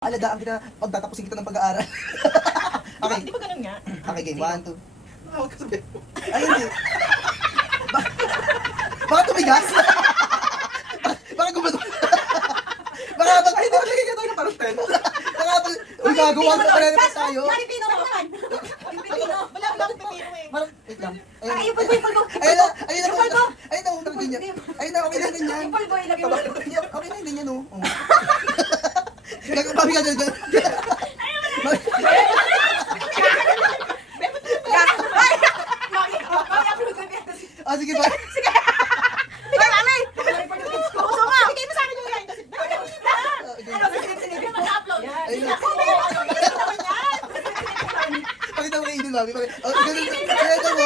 Alagaan kita, pagtatapusin kita ng pag-aaral. Okay. Di ba ganun nga? Okay, game. 1, 2. Huwag ka sabihin. Ay, hindi. Baka tumigas? Baka gumano? Baka ba? Ay, nakalagay ka tayo ng parang 10. Baka ba? Uy, gagawa ka pala naman tayo. Maripino naman. Yung pipino. Wala akong pipino eh. Parang, wait lang. Ay, yung pulbo, yung pulbo. Ayun na, ayun na. Yung pulbo. Ayun na, okay na ganyan. Ayun na, okay na ganyan. Yung pulbo, ilagay mo. Okay na ganyan, oh. Pabi ka dyan. Ah, sige ba? Sige, mami. Puso nga. Bigay mo sa akin yung line kasi. Ano, sige, sige. Hindi naman na-upload. Ayun na. Hindi naman yan. Pakita mo kayo din, mami. Oh, ganun. Pakita mo.